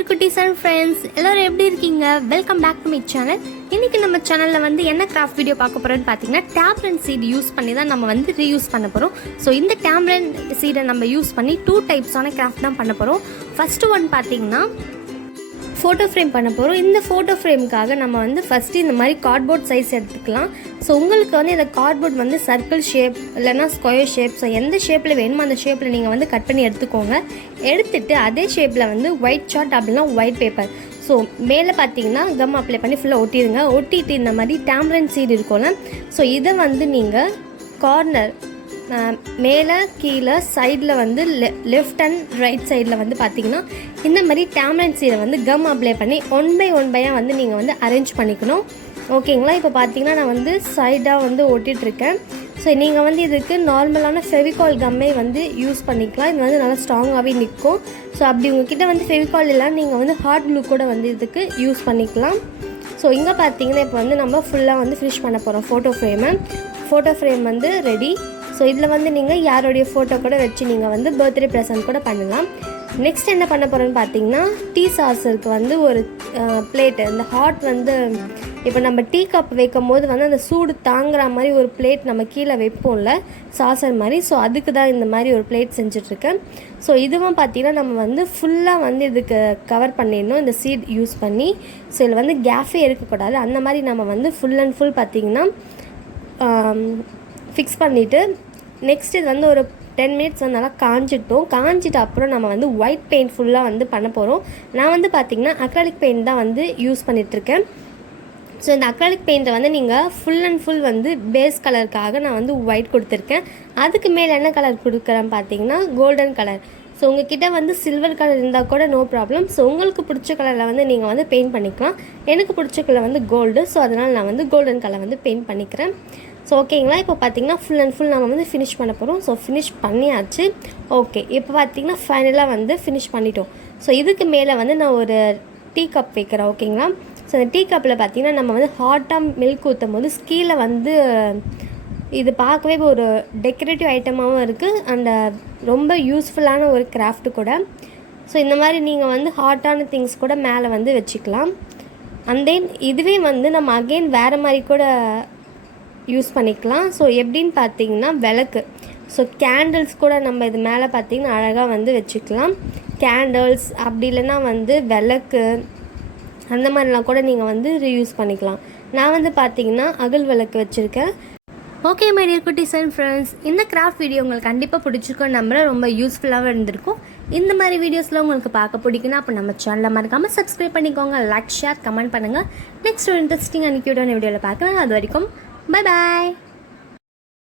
dear cuties and friends, எல்லாரும் எப்படி இருக்கீங்க? Welcome back to my channel. இன்னைக்கு நம்ம சேனல்ல வந்து என்ன கிராஃப்ட் வீடியோ பார்க்க போறோம்னு பாத்தீங்கன்னா tamarind seed யூஸ் பண்ணி தான் நம்ம வந்து ரீயூஸ் பண்ண போறோம். சோ இந்த tamarind seed நம்ம யூஸ் பண்ணி டூ டைப்ஸான கிராஃப்ட் தான் பண்ண போறோம். ஃபர்ஸ்ட் ஒன் பாத்தீங்கன்னா ஃபோட்டோ ஃப்ரேம் பண்ண போகிறோம். இந்த ஃபோட்டோ ஃப்ரேமுக்காக நம்ம வந்து ஃபஸ்ட்டு இந்த மாதிரி கார்ட்போர்ட் சைஸ் எடுத்துக்கலாம். ஸோ உங்களுக்கு வந்து இந்த கார்ட்போர்ட் வந்து சர்க்கிள் ஷேப் இல்லைனா ஸ்கொயர் ஷேப், ஸோ எந்த ஷேப்பில் வேணுமோ அந்த ஷேப்பில் நீங்கள் வந்து கட் பண்ணி எடுத்துக்கோங்க. எடுத்துகிட்டு அதே ஷேப்பில் வந்து ஒயிட் சார்ட் அப்படின்னா ஒயிட் பேப்பர், ஸோ மேலே பார்த்தீங்கன்னா கம் அப்ளை பண்ணி ஃபுல்லாக ஒட்டிடுங்க. ஒட்டிட்டு இந்த மாதிரி tamarind seed இருக்கும்ல, ஸோ இதை வந்து நீங்கள் கார்னர் மேலே கீழே சைடில் வந்து லெஃப்ட் அண்ட் ரைட் சைடில் வந்து பார்த்திங்கன்னா இந்த மாதிரி tamarind seed வந்து கம் அப்ளை பண்ணி ஒன் பை வந்து நீங்கள் வந்து அரேஞ்ச் பண்ணிக்கணும். ஓகேங்களா? இப்போ பார்த்தீங்கன்னா நான் வந்து சைடாக வந்து ஒட்டிகிட்ருக்கேன். ஸோ நீங்கள் வந்து இதுக்கு நார்மலான ஃபெவிகால் கம்மே வந்து யூஸ் பண்ணிக்கலாம். இது வந்து நல்லா ஸ்ட்ராங்காகவே நிற்கும். ஸோ அப்படி உங்ககிட்ட வந்து ஃபெவிகால் இல்லைனா நீங்கள் வந்து ஹாட் க்ளூ கூட வந்து இதுக்கு யூஸ் பண்ணிக்கலாம். ஸோ இங்கே பார்த்தீங்கன்னா இப்போ வந்து நம்ம ஃபுல்லாக வந்து ஃபினிஷ் பண்ண போகிறோம் ஃபோட்டோ ஃப்ரேம் வந்து ரெடி. ஸோ இதில் வந்து நீங்கள் யாரோடைய ஃபோட்டோ கூட வச்சு நீங்கள் வந்து பர்த்டே ப்ரெசன்ட் கூட பண்ணலாம். நெக்ஸ்ட் என்ன பண்ண போகிறோன்னு பார்த்தீங்கன்னா டீ சாசருக்கு வந்து ஒரு பிளேட்டு, இந்த ஹாட் வந்து இப்போ நம்ம டீ கப் வைக்கும் போது வந்து அந்த சூடு தாங்குற மாதிரி ஒரு பிளேட் நம்ம கீழே வைப்போம்ல சாசர் மாதிரி, ஸோ அதுக்கு தான் இந்த மாதிரி ஒரு பிளேட் செஞ்சிட்ருக்கேன். ஸோ இதுவும் பார்த்திங்கன்னா நம்ம வந்து ஃபுல்லாக வந்து இதுக்கு கவர் பண்ணிடணும் இந்த சீட் யூஸ் பண்ணி. ஸோ இதில் வந்து கேஃபே இருக்கக்கூடாது, அந்த மாதிரி நம்ம வந்து ஃபுல் அண்ட் ஃபுல் பார்த்திங்கன்னா ஃபிக்ஸ் பண்ணிவிட்டு நெக்ஸ்ட் இது வந்து ஒரு 10 மினிட்ஸ் வந்து நல்லா காஞ்சிட்டு அப்புறம் நம்ம வந்து ஒயிட் பெயிண்ட் ஃபுல்லாக வந்து பண்ண போகிறோம். நான் வந்து பார்த்திங்கன்னா அக்ராலிக் பெயிண்ட் தான் வந்து யூஸ் பண்ணிகிட்ருக்கேன். ஸோ இந்த அக்ராலிக் பெயிண்ட்டை வந்து நீங்கள் ஃபுல் அண்ட் ஃபுல் வந்து பேஸ் கலருக்காக நான் வந்து ஒயிட் கொடுத்துருக்கேன். அதுக்கு மேலே என்ன கலர் கொடுக்குறேன் பார்த்தீங்கன்னா கோல்டன் கலர். ஸோ உங்கள்கிட்ட வந்து சில்வர் கலர் இருந்தால் கூட நோ ப்ராப்ளம். ஸோ உங்களுக்கு பிடிச்ச கலரில் வந்து நீங்கள் வந்து பெயிண்ட் பண்ணிக்கலாம். எனக்கு பிடிச்ச கலர் வந்து கோல்டு, ஸோ அதனால் நான் வந்து கோல்டன் கலர் வந்து பெயிண்ட் பண்ணிக்கிறேன். ஸோ ஓகேங்களா? இப்போ பார்த்தீங்கன்னா ஃபுல் அண்ட் ஃபுல் நம்ம வந்து ஃபினிஷ் பண்ண போகிறோம். ஸோ ஃபினிஷ் பண்ணியாச்சு. ஓகே, இப்போ பார்த்தீங்கன்னா ஃபைனலாக வந்து ஃபினிஷ் பண்ணிட்டோம். ஸோ இதுக்கு மேலே வந்து நான் ஒரு டீ கப் வைக்கிறேன். ஓகேங்களா? ஸோ அந்த டீ கப்பில் பார்த்தீங்கன்னா நம்ம வந்து ஹாட்டாக மில்க் ஊற்றும் போது கீழே வந்து இது பார்க்கவே ஒரு டெக்கரேட்டிவ் ஐட்டமாகவும் இருக்குது அண்ட் ரொம்ப யூஸ்ஃபுல்லான ஒரு கிராஃப்ட்டு கூட. ஸோ இந்த மாதிரி நீங்கள் வந்து ஹாட்டான திங்ஸ் கூட மேலே வந்து வச்சுக்கலாம். அண்ட் தென் இதுவே வந்து நம்ம அகெயின் வேறு மாதிரி கூட யூஸ் பண்ணிக்கலாம். ஸோ எப்படின்னு பார்த்தீங்கன்னா விளக்கு, ஸோ கேண்டில்ஸ் கூட நம்ம இது மேலே பார்த்திங்கன்னா அழகாக வந்து வச்சுக்கலாம். கேண்டில்ஸ் அப்படி இல்லைன்னா வந்து விளக்கு அந்த மாதிரிலாம் கூட நீங்கள் வந்து ரீயூஸ் பண்ணிக்கலாம். நான் வந்து பார்த்திங்கன்னா அகல் விளக்கு வச்சுருக்கேன். ஓகே மை டியர் குட்டீஸ் அண்ட் ஃப்ரெண்ட்ஸ், இந்த கிராஃப்ட் வீடியோ உங்களுக்கு கண்டிப்பாக பிடிச்சிருக்கோம் நம்புறேன். ரொம்ப யூஸ்ஃபுல்லாகவும் இருந்திருக்கும். இந்த மாதிரி வீடியோஸில் உங்களுக்கு பார்க்க பிடிக்குன்னா அப்போ நம்ம சேனலை மறக்காமல் சப்ஸ்கிரைப் பண்ணிக்கோங்க, லைக் ஷேர் கமெண்ட் பண்ணுங்கள். நெக்ஸ்ட் ஒரு இன்ட்ரெஸ்டிங் அண்ட் க்யூட்டான வீடியோவில் பார்க்கலாம். அது வரைக்கும் bye bye.